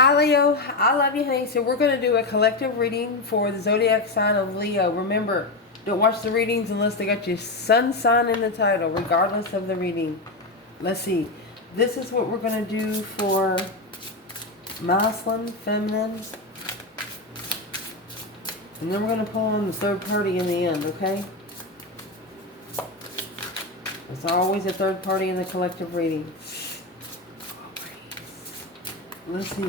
Hi Leo, I love you honey. So we're going to do a collective reading for the zodiac sign of Leo. Remember, don't watch the readings unless they got your sun sign in the title, regardless of the reading. Let's see. This is what we're going to do for masculine, feminine. And then we're going to pull on the third party in the end, okay? There's always a third party in the collective reading. Let's see.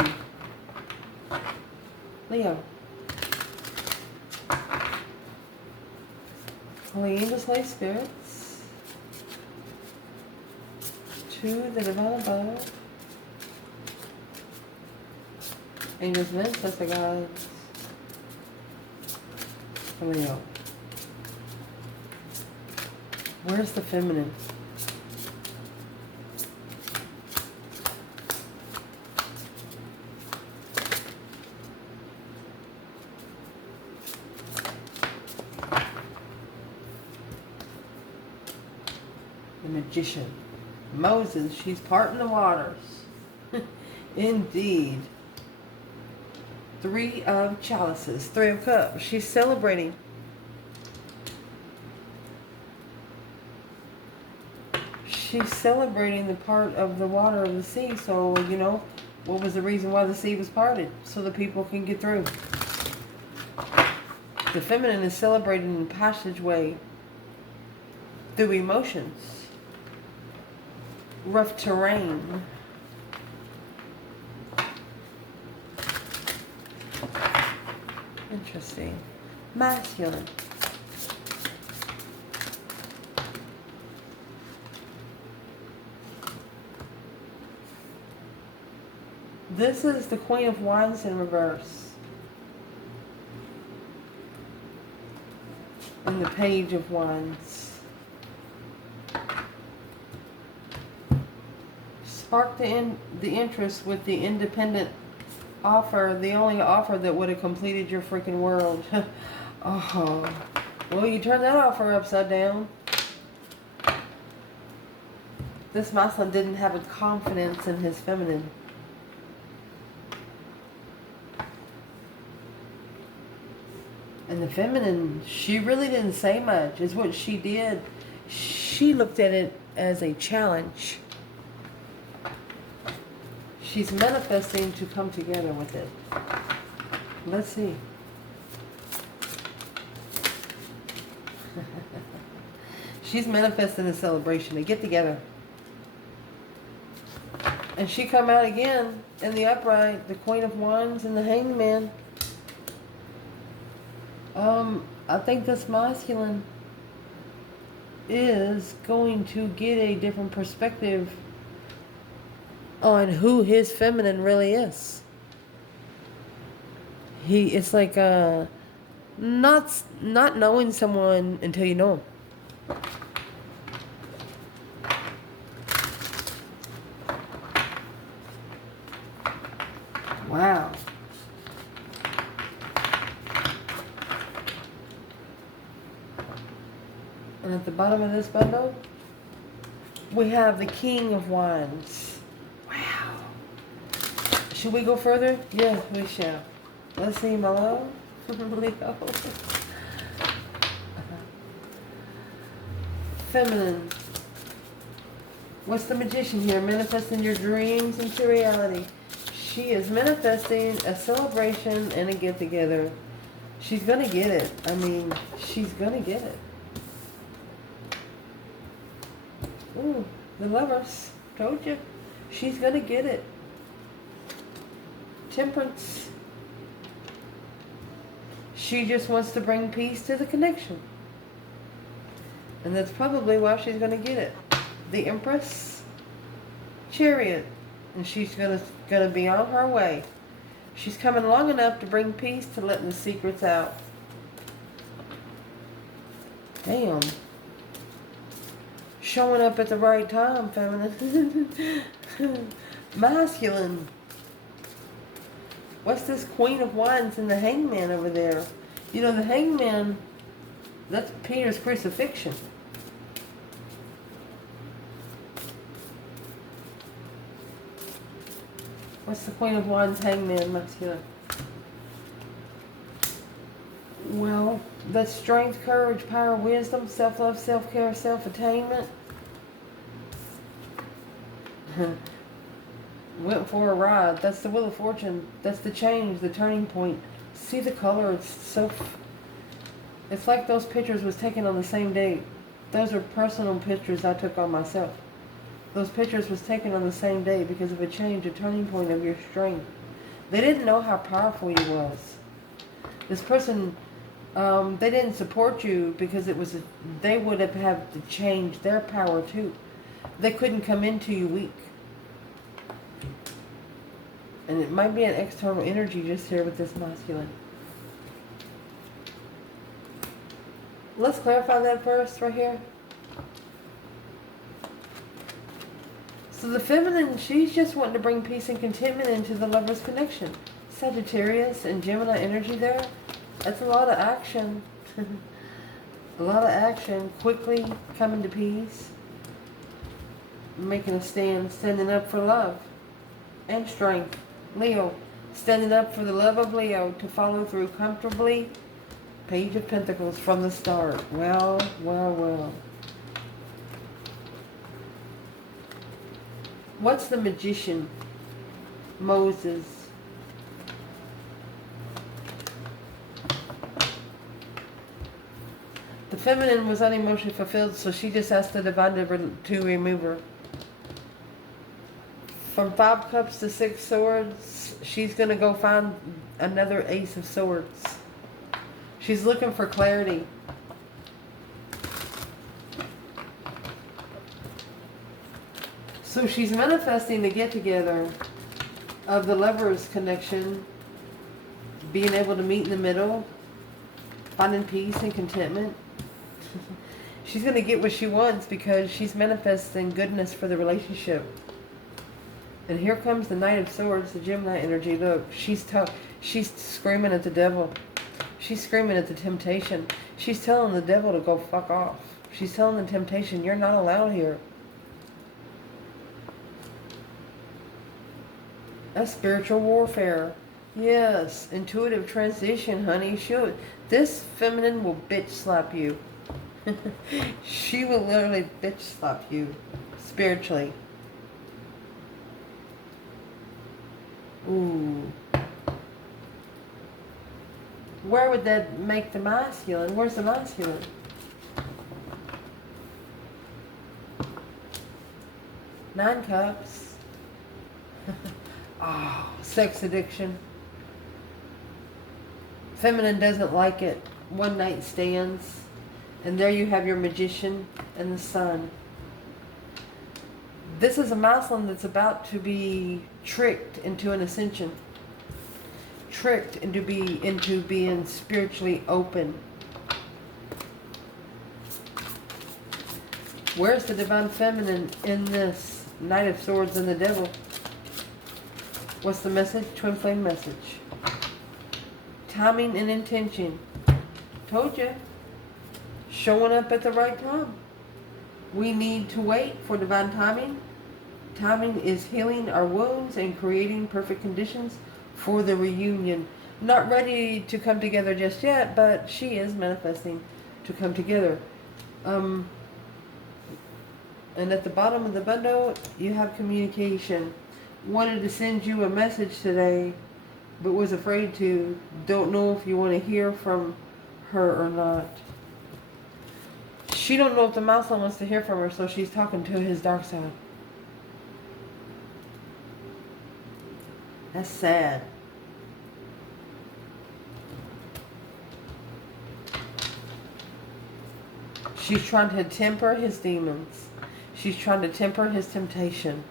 Leo. Holy angels, Holy spirits. To the divine above. Angels, men, ancestor gods. Leo. Where's the feminine? The magician. Moses, she's parting the waters. Indeed. Three of chalices, three of cups. She's celebrating. She's celebrating the part of the water of the sea. So, you know, what was the reason why the sea was parted? So the people can get through. The feminine is celebrating the passageway through emotions. Rough terrain. Interesting. Masculine. This is the Queen of Wands in reverse. And the Page of Wands. Spark the interest with the independent offer, the only offer that would have completed your freaking world. Oh, well, you turn that offer upside down. This masculine didn't have a confidence in his feminine. And the feminine, she really didn't say much. Is what she did. She looked at it as a challenge. She's manifesting to come together with it. Let's see. She's manifesting a celebration, to get together. And she come out again in the upright, the Queen of Wands and the Hanged Man. I think this masculine is going to get a different perspective on who his feminine really is. It's like not knowing someone until you know them. Wow. And at the bottom of this bundle, we have the King of Wands. Wow. Should we go further? Yes, we shall. Let's see, my love. Leo. Feminine. What's the magician here? Manifesting your dreams into reality. She is manifesting a celebration and a get-together. She's going to get it. I mean, she's going to get it. Ooh, the Lovers. Told you. She's going to get it. Temperance. She just wants to bring peace to the connection. And that's probably why she's going to get it. The Empress. Chariot. And she's going to be on her way. She's coming long enough to bring peace to letting the secrets out. Damn. Showing up at the right time, feminine. Masculine. What's this Queen of Wands and the Hangman over there? You know, the Hangman, that's Peter's crucifixion. What's the Queen of Wands, Hangman, masculine? Well, that's strength, courage, power, wisdom, self-love, self-care, self-attainment. Went for a ride. That's the Wheel of Fortune. That's the change, the turning point. See the color? It's like those pictures was taken on the same day. Those are personal pictures I took on myself. Those pictures was taken on the same day because of a change, a turning point of your strength. They didn't know how powerful you was. This person, they didn't support you because they would have had to change their power too. They couldn't come into you weak. And it might be an external energy just here with this masculine. Let's clarify that first right here. So the feminine, she's just wanting to bring peace and contentment into the lover's connection. Sagittarius and Gemini energy there. That's a lot of action. A lot of action. Quickly coming to peace. Making a stand. Standing up for love. And strength. Leo. Standing up for the love of Leo to follow through comfortably. Page of Pentacles from the start. Well, well, well. What's the Magician? Moses. The feminine was unemotionally fulfilled, so she just asked the divine to remove her. From 5 cups to 6 swords, she's going to go find another ace of swords. She's looking for clarity. So she's manifesting the get-together of the lovers' connection, being able to meet in the middle, finding peace and contentment. She's going to get what she wants because she's manifesting goodness for the relationship. And here comes the Knight of Swords, the Gemini energy. Look, she's screaming at the devil. She's screaming at the temptation. She's telling the devil to go fuck off. She's telling the temptation, you're not allowed here. That's spiritual warfare. Yes, intuitive transition, honey. This feminine will bitch slap you. She will literally bitch slap you spiritually. Ooh. Where would that make the masculine? Where's the masculine? Nine cups. Oh, sex addiction. Feminine doesn't like it. One night stands. And there you have your Magician and the Sun. This is a masculine that's about to be tricked into an ascension. Tricked into being spiritually open. Where's the divine feminine in this Knight of Swords and the Devil? What's the message? Twin flame message. Timing and intention. Told you. Showing up at the right time. We need to wait for divine timing. Timing is healing our wounds and creating perfect conditions for the reunion. Not ready to come together just yet, but she is manifesting to come together. And at the bottom of the bundle, you have communication. Wanted to send you a message today, but was afraid to. Don't know if you want to hear from her or not. She don't know if the masculine wants to hear from her, so she's talking to his dark side. That's sad. She's trying to temper his demons. She's trying to temper his temptation.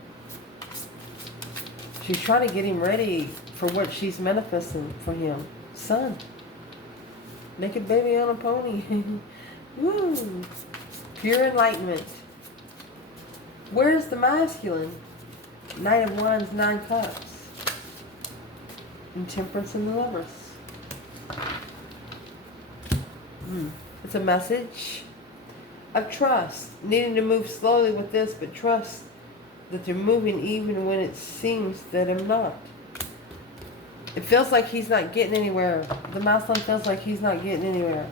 She's trying to get him ready for what she's manifesting for him. Son. Naked baby on a pony. Woo. Pure enlightenment. Where's the masculine? Knight of Wands, 9 cups. And Temperance and the Lovers. It's a message of trust. Needing to move slowly with this, but trust that they're moving even when it seems that I'm not. It feels like he's not getting anywhere. The masculine feels like he's not getting anywhere.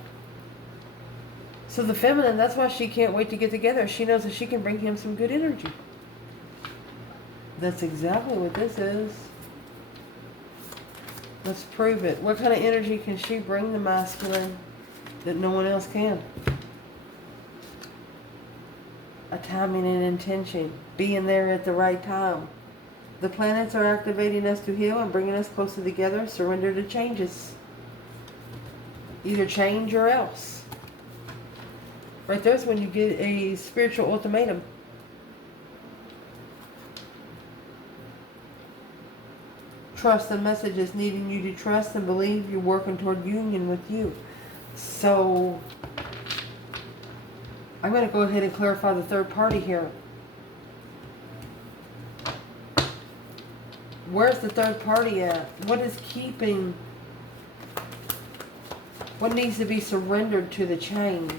So the feminine, that's why she can't wait to get together. She knows that she can bring him some good energy. That's exactly what this is. Let's prove it. What kind of energy can she bring the masculine that no one else can? A timing and intention. Being there at the right time. The planets are activating us to heal and bringing us closer together. Surrender to changes. Either change or else. Right there's when you get a spiritual ultimatum. Trust the message is needing you to trust and believe you're working toward union with you. So I'm going to go ahead and clarify the third party here. Where's the third party at? What is keeping, what needs to be surrendered to the change?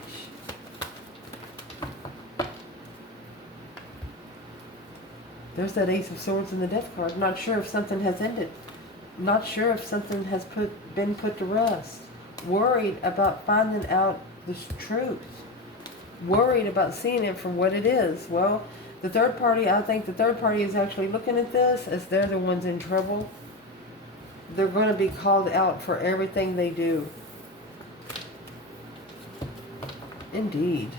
There's that Ace of Swords in the Death card. Not sure if something has ended. Not sure if something has been put to rest. Worried about finding out the truth. Worried about seeing it for what it is. Well, the third party, I think the third party is actually looking at this as they're the ones in trouble. They're going to be called out for everything they do. Indeed.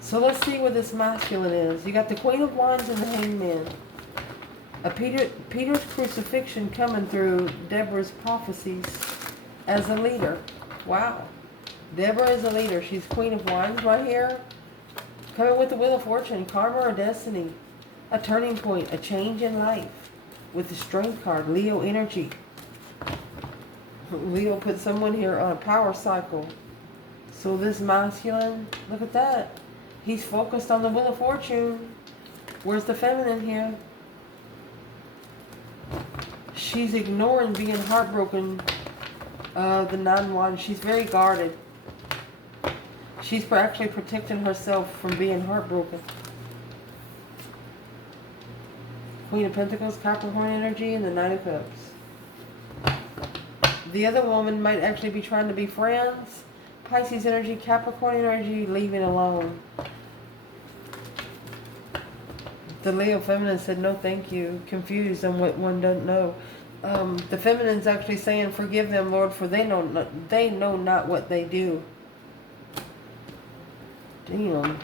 So let's see what this masculine is. You got the Queen of Wands and the Hangman. A Peter's crucifixion coming through Deborah's prophecies as a leader. Wow. Deborah is a leader. She's Queen of Wands right here. Coming with the Wheel of Fortune, karma or destiny. A turning point, a change in life. With the Strength card, Leo energy. Leo put someone here on a power cycle. So this masculine, look at that. He's focused on the Wheel of Fortune. Where's the feminine here? She's ignoring being heartbroken. The Nine Wands. She's very guarded. She's actually protecting herself from being heartbroken. Queen of Pentacles, Capricorn energy, and the Knight of Cups. The other woman might actually be trying to be friends. Pisces energy, Capricorn energy, leaving alone. The Leo feminine said no thank you, confused on what one doesn't know. The feminine's actually saying, forgive them, Lord, for they know not what they do. Damn.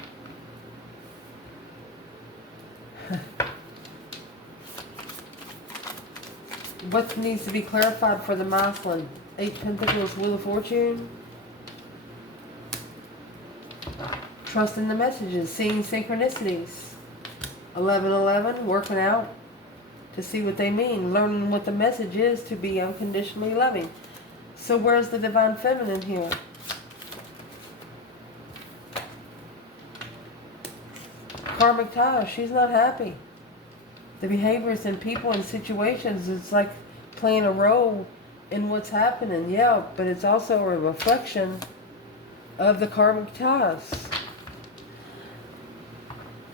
What needs to be clarified for the masculine? 8 Pentacles, Wheel of Fortune. Trusting the messages, seeing synchronicities. 11:11, working out to see what they mean, learning what the message is to be unconditionally loving. So where's the divine feminine here? Karmic ties, she's not happy. The behaviors and people and situations, it's like playing a role in what's happening. Yeah, but it's also a reflection of the karmic ties.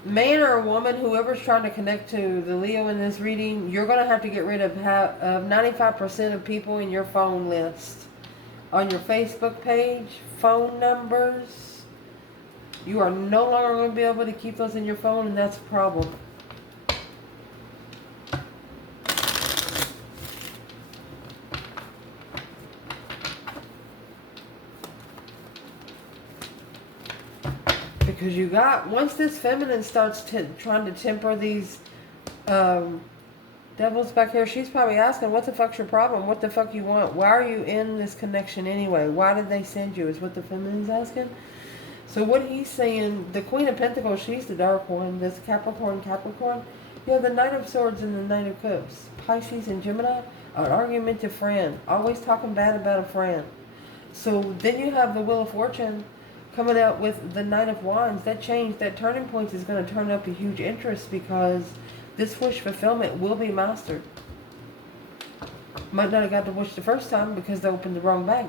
Man or woman, whoever's trying to connect to the Leo in this reading, you're going to have to get rid of 95% of people in your phone list. On your Facebook page, phone numbers. You are no longer going to be able to keep those in your phone, and that's a problem. Because you got, once this feminine starts trying to temper these devils back here, she's probably asking, what the fuck's your problem? What the fuck you want? Why are you in this connection anyway? Why did they send you? Is what the feminine's asking. So what he's saying, the Queen of Pentacles, she's the dark one. This Capricorn. You have the Knight of Swords and the Knight of Cups. Pisces and Gemini, an argumentative friend. Always talking bad about a friend. So then you have the Wheel of Fortune coming out with the Knight of Wands. That change, that turning point is going to turn up a huge interest because this wish fulfillment will be mastered. Might not have got the wish the first time because they opened the wrong bag.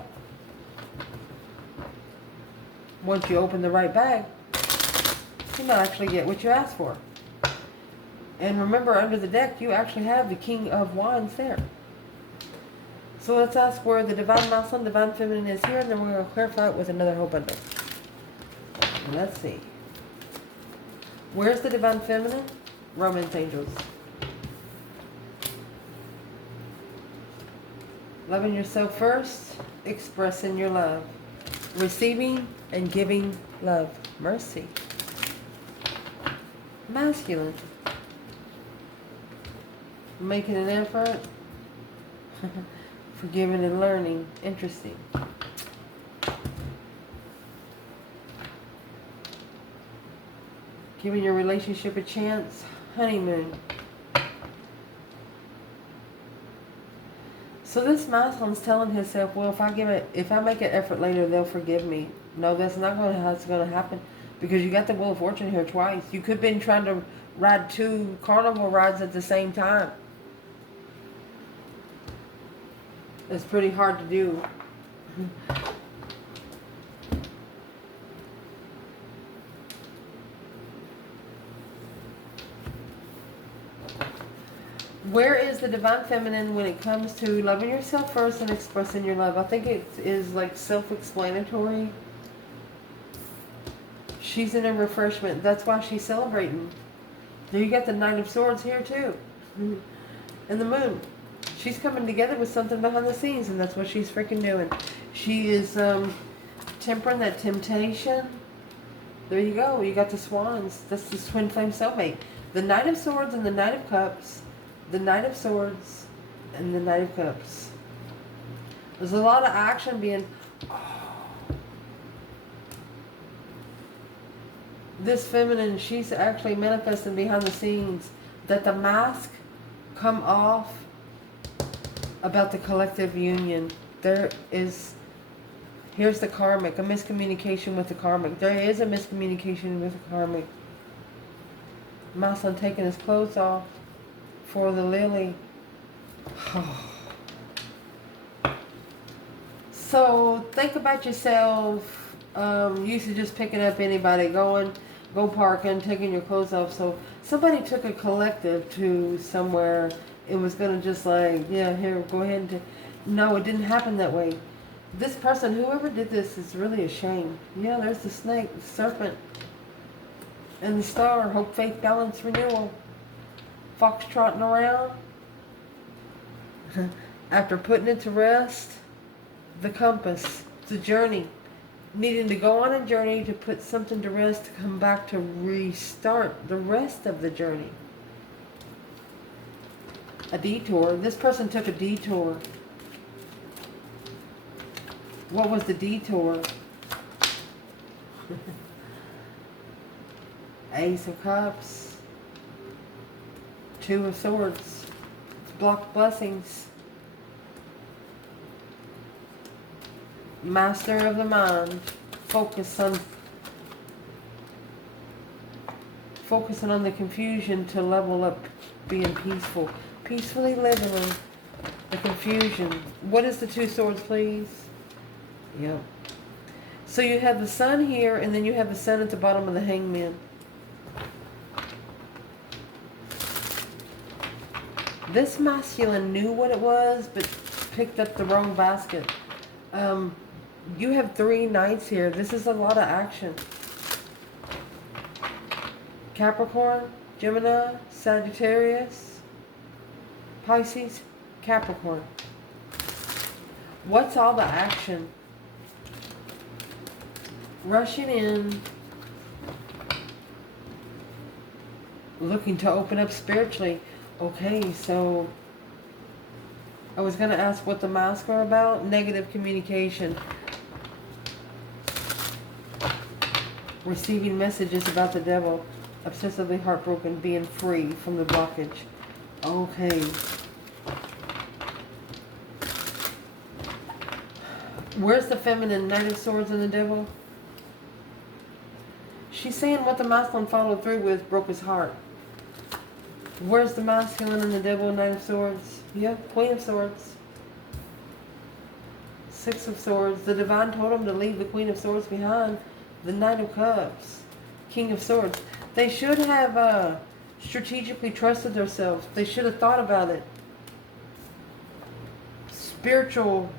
Once you open the right bag, you might actually get what you asked for. And remember, under the deck, you actually have the King of Wands there. So let's ask where the Divine Masculine, Divine Feminine is here, and then we're going to clarify it with another whole bundle. Let's see. Where's the Divine Feminine? Romance Angels. Loving yourself first, expressing your love. Receiving and giving love. Mercy. Masculine. Making an effort. Forgiving and learning. Interesting. Giving your relationship a chance. Honeymoon. So this masculine's telling himself, well, if I make an effort later, they'll forgive me. No, that's not going to happen, because you got the Wheel of Fortune here twice. You could have been trying to ride 2 carnival rides at the same time. It's pretty hard to do. Where is the Divine Feminine when it comes to loving yourself first and expressing your love? I think it is like self-explanatory. She's in a refreshment. That's why she's celebrating. There you got the Knight of Swords here too. And the Moon. She's coming together with something behind the scenes, and that's what she's freaking doing. She is tempering that temptation. There you go. You got the Swans. That's the twin flame soulmate. The Knight of Swords and the Knight of Cups. The Knight of Swords and the Knight of Cups. There's a lot of action being... This feminine, she's actually manifesting behind the scenes that the mask come off about the collective union. There is... Here's the Karmic, a miscommunication with the Karmic. There is a miscommunication with the Karmic. Masculine taking his clothes off for the lily. So think about yourself. Used to just picking up anybody, go parking, taking your clothes off. So somebody took a collective to somewhere. It was gonna just like, yeah, here, go ahead and no, it didn't happen that way. This person, whoever did this, is really ashamed. Yeah, there's the snake, the serpent, and the star. Hope, faith, balance, renewal. Fox trotting around. After putting it to rest, the compass, the journey. Needing to go on a journey to put something to rest, to come back to restart the rest of the journey. A detour. This person took a detour. What was the detour? Ace of Cups. 2 of Swords. Blocked blessings. Master of the mind. Focusing on the confusion to level up, being peaceful. Peacefully living in the confusion. What is the 2 swords, please? Yep. So you have the Sun here, and then you have the Sun at the bottom of the Hangman. This masculine knew what it was, but picked up the wrong basket. You have 3 knights here. This is a lot of action. Capricorn, Gemini, Sagittarius, Pisces, Capricorn. What's all the action? Rushing in. Looking to open up spiritually. Okay, so I was going to ask what the masks are about. Negative communication. Receiving messages about the devil. Obsessively heartbroken, being free from the blockage. Okay. Where's the feminine? Knight of Swords and the devil? She's saying what the masculine followed through with broke his heart. Where's the masculine and the devil? Knight of Swords. Yeah, Queen of Swords. 6 of Swords. The divine told him to leave the Queen of Swords behind. The Knight of Cups. King of Swords. They should have strategically trusted themselves. They should have thought about it. Spiritual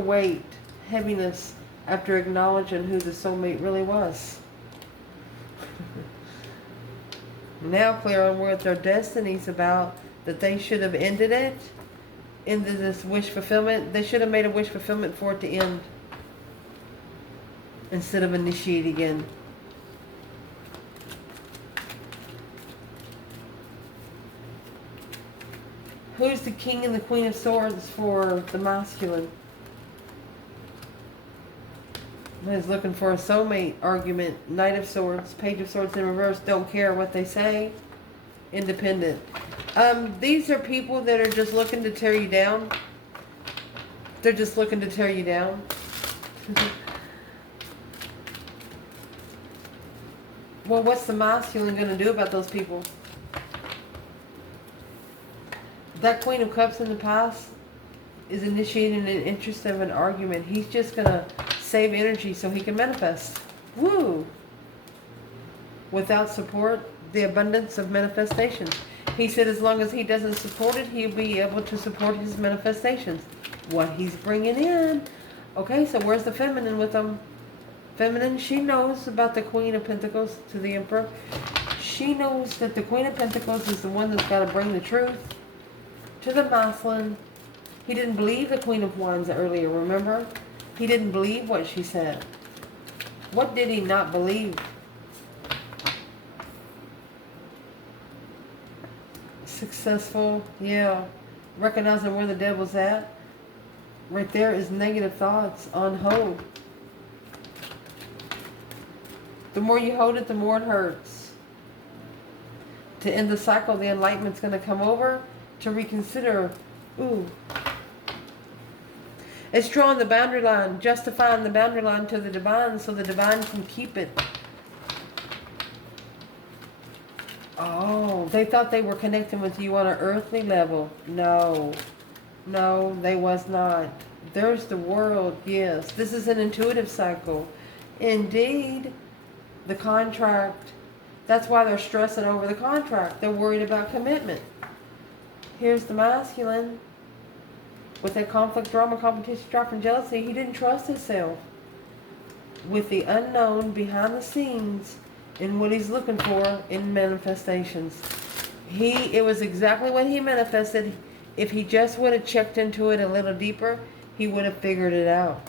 weight, heaviness, after acknowledging who the soulmate really was. Now clear on what their destiny's about, that they should have ended it into this wish fulfillment. They should have made a wish fulfillment for it to end instead of initiate again. Who's the King and the Queen of Swords for the masculine? Is looking for a soulmate argument. Knight of Swords, Page of Swords in reverse. Don't care what they say. Independent. These are people that are just looking to tear you down. They're just looking to tear you down. Well, what's the masculine going to do about those people? That Queen of Cups in the past is initiating an interest of an argument. He's just going to save energy so he can manifest. Woo! Without support, the abundance of manifestations. He said as long as he doesn't support it, he'll be able to support his manifestations. What he's bringing in. Okay, so where's the feminine with them? Feminine, she knows about the Queen of Pentacles to the Emperor. She knows that the Queen of Pentacles is the one that's got to bring the truth to the masculine. He didn't believe the Queen of Wands earlier, remember? He didn't believe what she said. What did he not believe? Successful, yeah. Recognizing where the devil's at. Right there is negative thoughts on hold. The more you hold it, the more it hurts. To end the cycle, the enlightenment's going to come over to reconsider. Ooh. It's drawing the boundary line, justifying the boundary line to the divine so the divine can keep it. Oh, they thought they were connecting with you on an earthly level. No, no, they was not. There's the world, yes. This is an intuitive cycle. Indeed, the contract. That's why they're stressing over the contract. They're worried about commitment. Here's the masculine. With that conflict, drama, competition, strife, and jealousy, he didn't trust himself. With the unknown behind the scenes in what he's looking for in manifestations. It was exactly what he manifested. If he just would have checked into it a little deeper, he would have figured it out.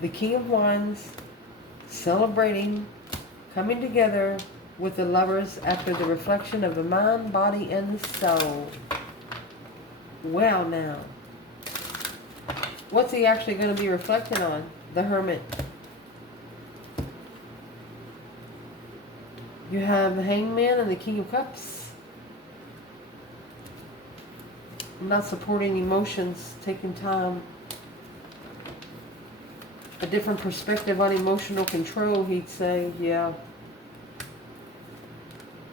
The King of Wands, celebrating, coming together with the lovers after the reflection of the mind, body, and the soul. Well now. What's he actually going to be reflecting on? The Hermit. You have the Hangman and the King of Cups. Not supporting emotions, taking time. A different perspective on emotional control, he'd say, yeah.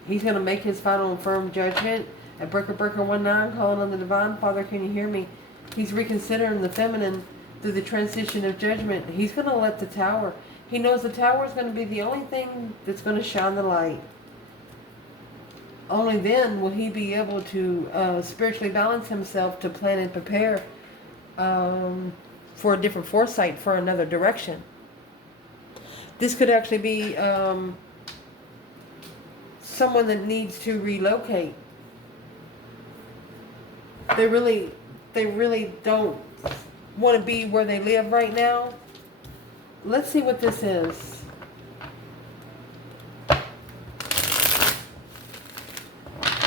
He's going to make his final and firm judgment. At Breaker 19, calling on the divine. Father, can you hear me? He's reconsidering the feminine through the transition of judgment. He's going to let the Tower. He knows the Tower is going to be the only thing that's going to shine the light. Only then will he be able to spiritually balance himself to plan and prepare for a different foresight for another direction. This could actually be someone that needs to relocate. They really don't want to be where they live right now. Let's see what this is.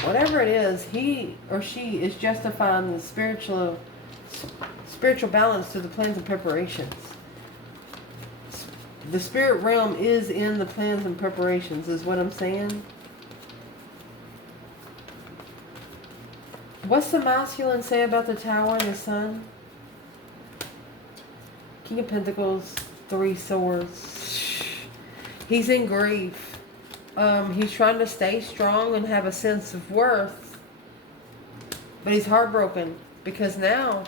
Whatever it is, he or she is justifying the spiritual balance to the plans and preparations. The spirit realm is in the plans and preparations, is what I'm saying. What's the masculine say about the Tower and the Sun? King of Pentacles, 3 Swords. He's in grief. He's trying to stay strong and have a sense of worth. But he's heartbroken because now,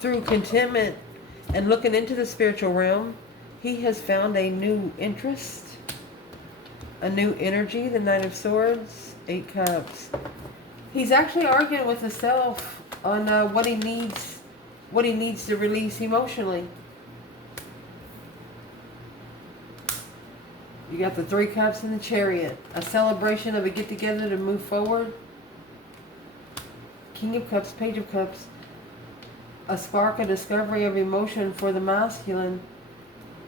through contentment and looking into the spiritual realm, he has found a new interest. A new energy, the Knight of Swords, 8 Cups. He's actually arguing with himself on what he needs to release emotionally. You got the 3 Cups and the Chariot. A celebration of a get-together to move forward. King of Cups, Page of Cups. A spark, a discovery of emotion for the masculine.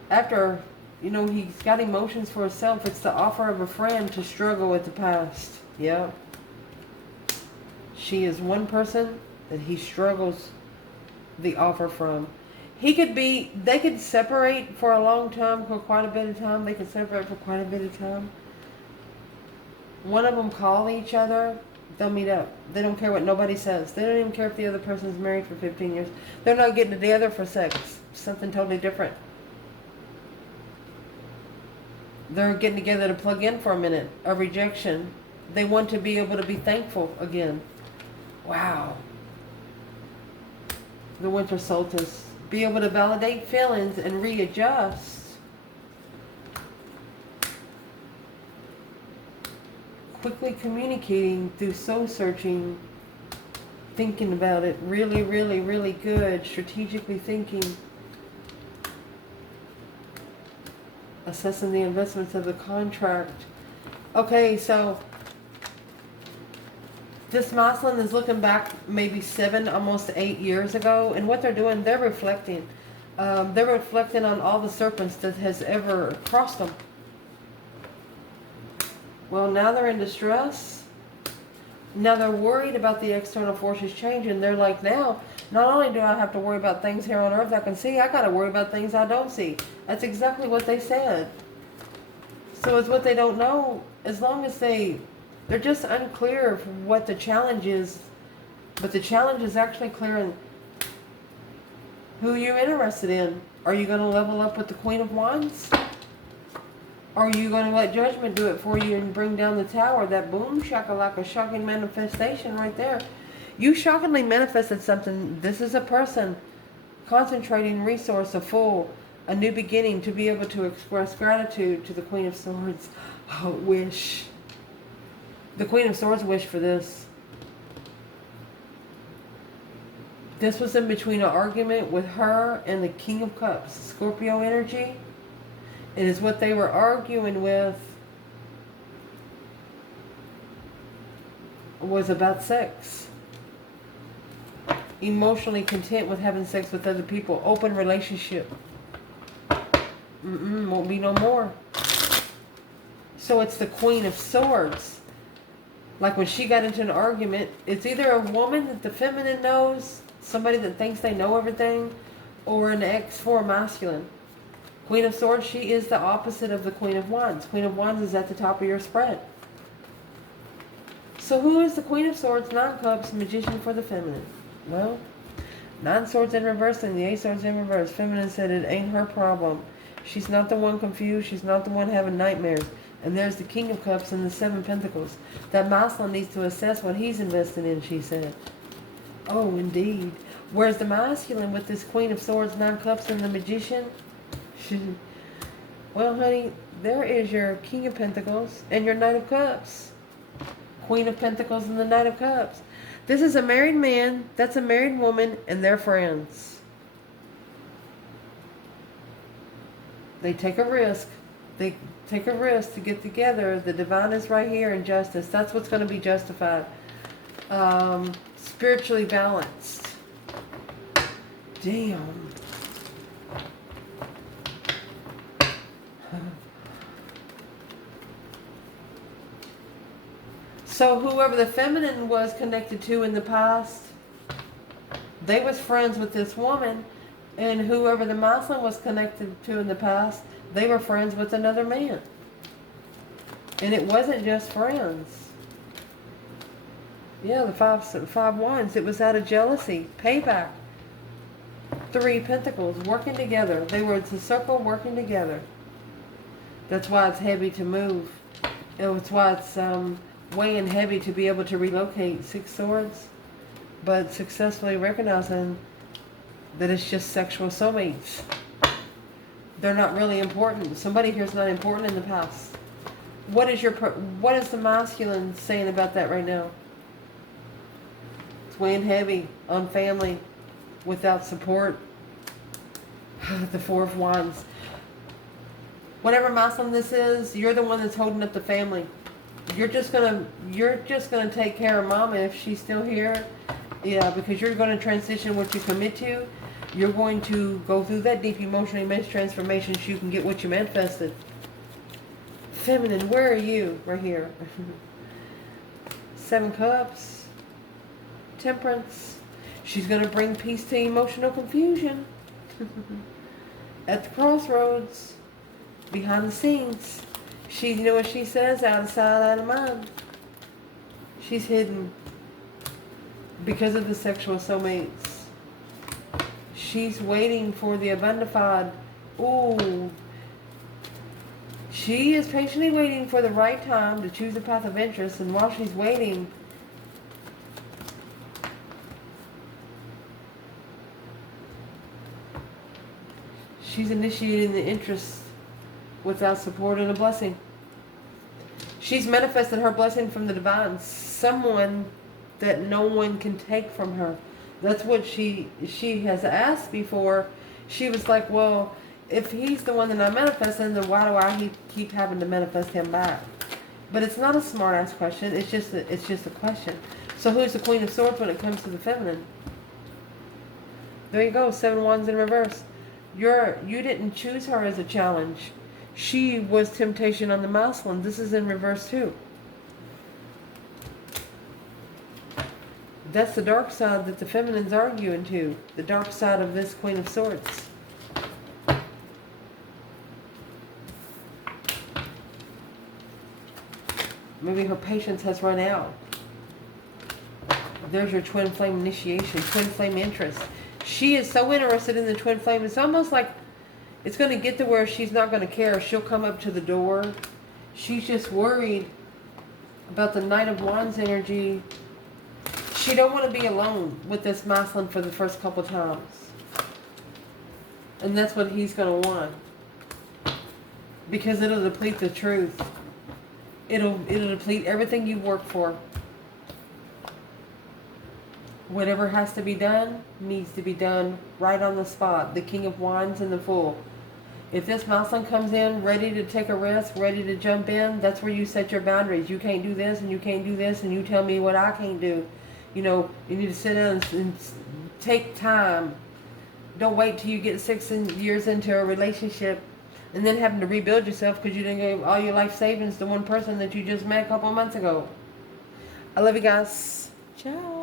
After, he's got emotions for himself. It's the offer of a friend to struggle with the past. Yep. She is one person that he struggles the offer from. They could separate for a long time, for quite a bit of time. They could separate for quite a bit of time. One of them call each other. They'll meet up. They don't care what nobody says. They don't even care if the other person's married for 15 years. They're not getting together for sex. Something totally different. They're getting together to plug in for a minute. A rejection. They want to be able to be thankful again. Wow. The winter solstice. Be able to validate feelings and readjust. Quickly communicating through soul searching. Thinking about it. Really, really, really good. Strategically thinking. Assessing the investments of the contract. Okay, so this masculine is looking back maybe 7, almost 8 years ago, and what they're doing, they're reflecting. They're reflecting on all the serpents that has ever crossed them. Well, now they're in distress. Now they're worried about the external forces changing. They're like, now, not only do I have to worry about things here on earth I can see, I got to worry about things I don't see. That's exactly what they said. So it's what they don't know. As long as they're just unclear of what the challenge is. But the challenge is actually clearing who you're interested in. Are you going to level up with the Queen of Wands? Or are you going to let judgment do it for you and bring down the tower? That boom shakalaka, shocking manifestation right there. You shockingly manifested something. This is a person concentrating resource, a new beginning, to be able to express gratitude to the Queen of Swords. Oh, wish. The Queen of Swords wished for this. This was in between an argument with her and the King of Cups, Scorpio energy. It is what they were arguing with was about sex. Emotionally content with having sex with other people. Open relationship. Won't be no more. So it's the Queen of Swords. Like when she got into an argument, it's either a woman that the feminine knows, somebody that thinks they know everything, or an ex for a masculine. Queen of Swords, she is the opposite of the Queen of Wands. Queen of Wands is at the top of your spread. So who is the Queen of Swords? 9 Cups, Magician for the feminine. Well, 9 Swords in reverse and the 8 Swords in reverse. Feminine said it ain't her problem. She's not the one confused. She's not the one having nightmares. And there's the King of Cups and the 7 Pentacles. That masculine needs to assess what he's investing in, she said. Oh, indeed. Whereas the masculine with this Queen of Swords, 9 Cups, and the Magician... Well, honey, there is your King of Pentacles and your Knight of Cups. Queen of Pentacles and the Knight of Cups. This is a married man, that's a married woman, and they're friends. They take a risk. They take a risk to get together. The divine is right here in justice. That's what's going to be justified. Spiritually balanced. Damn. So whoever the feminine was connected to in the past, they was friends with this woman. And whoever the masculine was connected to in the past, they were friends with another man. And it wasn't just friends. Yeah, the five wands. It was out of jealousy, payback. 3 Pentacles, working together. They were in a circle working together. That's why it's heavy to move. That's why it's weighing heavy to be able to relocate. 6 Swords. But successfully recognizing that it's just sexual soulmates. They're not really important. Somebody here's not important in the past. What is the masculine saying about that right now? It's weighing heavy on family without support. The Four of Wands. Whatever masculine this is, you're the one that's holding up the family. You're just gonna take care of mama if she's still here. Yeah, because you're gonna transition what you commit to. You're going to go through that deep emotional immense transformation so you can get what you manifested. Feminine, where are you? Right here. Seven Cups. Temperance. She's going to bring peace to emotional confusion. At the crossroads. Behind the scenes. You know what she says? Out of sight, out of mind. She's hidden. Because of the sexual soulmates. She's waiting for the abundified. Ooh. She is patiently waiting for the right time to choose a path of interest, and while she's waiting, she's initiating the interest without support and a blessing. She's manifested her blessing from the divine, someone that no one can take from her. That's what she has asked before. She was like, well, if he's the one that I'm manifesting, then why do I keep having to manifest him back? But it's not a smart ass question. It's just a question. So who's the Queen of Swords when it comes to the feminine? There you go. 7 Wands in reverse. You didn't choose her as a challenge. She was temptation on the masculine. This is in reverse too. That's the dark side that the feminine's arguing to. The dark side of this Queen of Swords. Maybe her patience has run out. There's your twin flame initiation, twin flame interest. She is so interested in the twin flame. It's almost like it's going to get to where she's not going to care. She'll come up to the door. She's just worried about the Knight of Wands energy. She don't want to be alone with this masculine for the first couple times. And that's what he's going to want. Because it'll deplete the truth. It'll deplete everything you work for. Whatever has to be done, needs to be done right on the spot. The King of Wands and the Fool. If this masculine comes in ready to take a risk, ready to jump in, that's where you set your boundaries. You can't do this and you can't do this and you tell me what I can't do. You know, you need to sit down and take time. Don't wait till you get 6 years into a relationship and then having to rebuild yourself because you didn't give all your life savings to one person that you just met a couple months ago. I love you guys. Ciao.